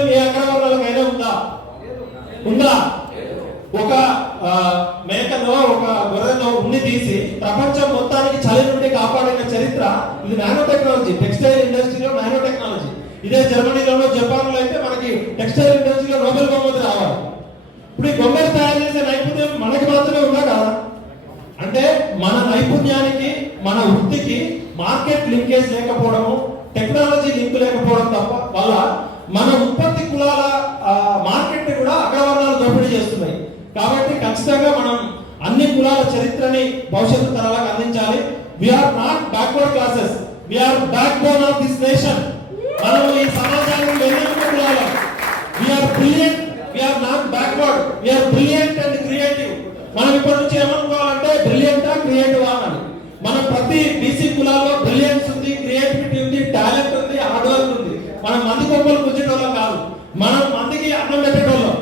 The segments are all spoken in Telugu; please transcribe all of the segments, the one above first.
నేపథ్యం ఏ అగ్రవర్ణాలకైనా ఉందా? ఉందా? ఒక మేకలో ఒక గొర్రెలో ఉన్ని తీసి ప్రపంచం మొత్తానికి చలి నుండి కాపాడిన చరిత్ర ఇది నానో టెక్నాలజీ టెక్స్టైల్ ఇండస్ట్రీలో నానో టెక్నాలజీ ఇదే జర్మనీలోనో జపాన్లో అయితే మనకి టెక్స్టైల్ ఇండస్ట్రీలో నోబెల్ బహుమతి రావాలి. ఇప్పుడు ఈ బొమ్మలు తయారు చేసే నైపుణ్యం మనకి మాత్రమే ఉందా కదా? అంటే మన నైపుణ్యానికి మన వృత్తికి మార్కెట్ లింకేజ్ లేకపోవడము టెక్నాలజీ లింక్ లేకపోవడం అన్ని కులాల చరిత్రని భవిష్యత్తు తరాలకు అందించాలి. We are not backward classes we are backbone of this nation మనం ఈ సమాజాన్ని వెన్నెముక కులాలం. We are brilliant we are not backward we are brilliant and creative మనం ఇప్పటి నుంచి ఏమనుకోవాలంటే బ్రిలియంటా క్రియేటివ్ అని మనం ప్రతి బీసీ కులాల్లో బ్రిలియన్స్ ఉంది క్రియేటివిటీ ఉంది టాలెంట్ ఉంది హార్డ్ వర్క్ ఉంది. మనం మంది కొమ్మలు కూర్చేటోళ్ళం కాదు. మనం మందికి అన్నం పెట్టేటోళ్ళం.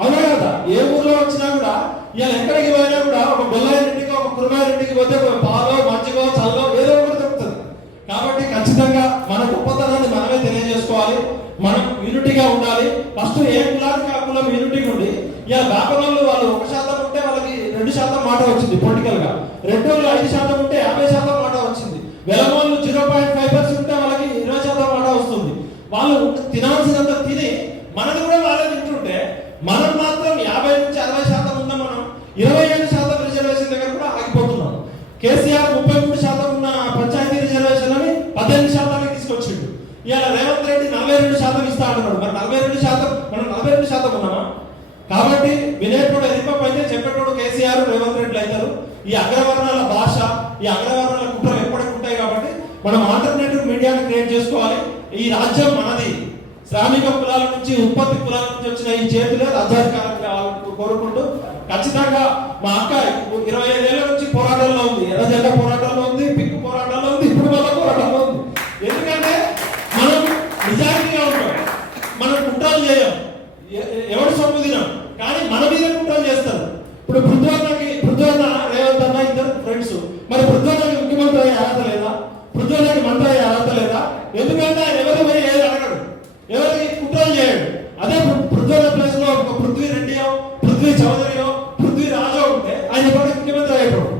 అవునా కదా? ఏ ఊర్లో వచ్చినా కూడా ఇలా ఎక్కడికి పోయినా కూడా ఒక గొల్లాయింటికి ఒక కురుమాయింటికి పోతే పాలో మంచిగో చల్లో ఏదో ఒకటి దొరుకుతుంది. కాబట్టి ఖచ్చితంగా మన గొప్పతనాన్ని మనమే తెలియజేసుకోవాలి. మనం యూనిటీగా ఉండాలి. ఫస్ట్ ఏ కులానికి ఆ కులం యూనిటీగా ఉండి ఇలా వ్యాపారంలో వాళ్ళు ఒక శాతం ఉంటే వాళ్ళకి రెండు శాతం మాట వచ్చింది పొలిటికల్గా రెండు ఐదు శాతం ఉంటే యాభై శాతం మాట వచ్చింది. వెలమోళ్ళు జీరో పాయింట్ ఫైవ్ పర్సెంట్ ఉంటే వాళ్ళకి ఇరవై శాతం మాట వస్తుంది. వాళ్ళు తినాల్సినంత తిని మనది కూడా వాళ్ళే తింటుంటే మనం మాత్రం యాభై నుంచి అరవై శాతం ఉన్న మనం ఇరవై ఏడు శాతం రిజర్వేషన్ దగ్గర కూడా ఆగిపోతున్నాం శాతం ఉన్న పంచాయతీ రిజర్వేషన్ అని పద్దెనిమిది శాతానికి తీసుకొచ్చిండు. ఇలా రేవంత్ రెడ్డి నలభై రెండు శాతం ఇస్తా అంటున్నాడు మరి నలభై రెండు శాతం మనం నలభై రెండు శాతం ఉన్నామా? కాబట్టి వినేటోడు ఎదిపప్పు అయితే చెప్పేటోడు కేసీఆర్ రేవంత్ రెడ్డి అవుతారు. ఈ అగ్రవర్ణాల భాష ఈ అగ్రవర్ణాల కుట్రలు ఎప్పటికి ఉంటాయి కాబట్టి మనం ఆల్టర్నేటివ్ మీడియాను క్రియేట్ చేసుకోవాలి. ఈ రాజ్యం మనది. శ్రామిక కులాల నుంచి ఉత్పత్తి కులాల నుంచి వచ్చిన ఈ చేతులే రాజ్యాధికారం కావాలని కోరుకుంటూ ఖచ్చితంగా మా అక్క ఇరవై ఐదేళ్ళ నుంచి పోరాటంలో ఉంది ఎర్రజెండ పోరాటంలో ఉంది పిక్కు పోరాటంలో ఉంది ఇప్పుడు మళ్ళీ పోరాటంలో ఉంది ఎందుకంటే మనం నిజాయితీగా ఉంటాం మనం కుట్రలు చేయం. ఎ- సొమ్ము తినం? కానీ మన మీద కుట్రలు చేస్తారు. ఇప్పుడు పృథ్వన్నకి పృథ్వన్న రేవంత్ అన్న ఇద్దరు ఫ్రెండ్స్ మరి పృథ్వన్నకి ముఖ్యమంత్రి అయ్యే అర్హత లేదా? పృథ్వన్నకి మంత్రి అయ్యే అర్హత లేదా? ఎందుకంటే ఆయన ఎవరి పోయి ఏది అడగడు. ఎవరికి కుట్రలు చేయడు. అదే పృ- పృథ్వన్న ప్లేస్లో ఒక పృథ్వీ రెడ్డియో పృథ్వీ చౌదరియో పృథ్వీ రాజో ఉంటే ఆయన ఎప్పటికీ ముఖ్యమంత్రి అయ్యేటోడు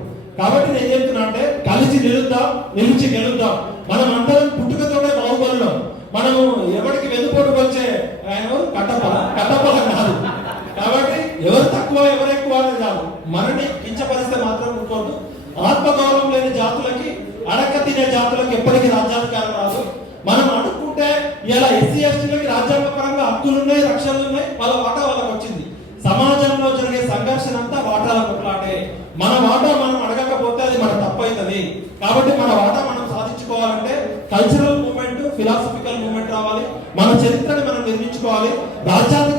కాబట్టి నేను చెప్తున్నా అంటే కలిసి నిలుద్దాం నిలిచి గెలుద్దాం. మనం అందరం పుట్టుకతోనే బాహుబలిలో మనము ఎవరికి వెనుపోటు వచ్చే ఆయన ఎవరు? కట్టపల కట్టపల కాదు కాబట్టి ఎవరు తక్కువ ఎవరు అనేది కాదు. మనని కించపరిస్తే మాత్రం అనుకోవద్దు ఆత్మగౌరవం లేని జాతులకి అడక్క తినే జాతులకు ఎప్పటికీ రాజ్యాధికారం రాదు. మనం అడుక్కుంటే ఇలా ఎస్సీ ఎస్టీలకి రాజ్యాంగ పరంగా హక్కులు ఉన్నాయి రక్షణలు ఉన్నాయి వాళ్ళ వాటా వాళ్ళకి వచ్చింది. సమాజంలో జరిగే సంఘర్షణ అంతా వాటాల కొట్లాటే మన వాటా మనం అడగకపోతే అది మన తప్పు అవుతుంది కాబట్టి మన వాటా మనం సాధించుకోవాలంటే కల్చరల్ మూమెంట్ ఫిలాసఫికల్ మూమెంట్ రావాలి. మన చరిత్రని మనం నిర్మించుకోవాలి. రాజ్యాంగ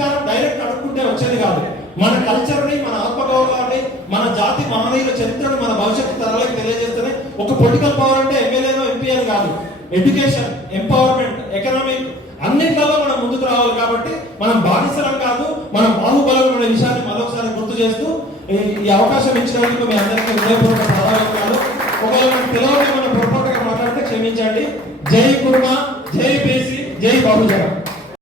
వచ్చేది కాదు. మన కల్చర్ని మన ఆత్మగౌరవాన్ని మన జాతి మహనీయుల చరిత్రను మన భవిష్యత్తు తరాలకు తెలియజేస్తేనే ఒక పొలిటికల్ పవర్ అంటే ఎమ్మెల్యేనో ఎంపీ అని కాదు. ఎడ్యుకేషన్ ఎంపవర్మెంట్ ఎకనామిక్ అన్నిట్లలో మనం ముందుకు రావాలి కాబట్టి మనం బానిసలం కాదు మనం బాహుబలం అనే విషయాన్ని మరొకసారి గుర్తు చేస్తూ ఈ- అవకాశం ఇచ్చినందుకు మీ అందరికీ హృదయపూర్వక ధన్యవాదాలు ఒకవేళ మనకు తెలియక మనం పొరపాటుగా మాట్లాడితే క్షమించండి. జై కుర్మ జై బేసి జై బాబుజనం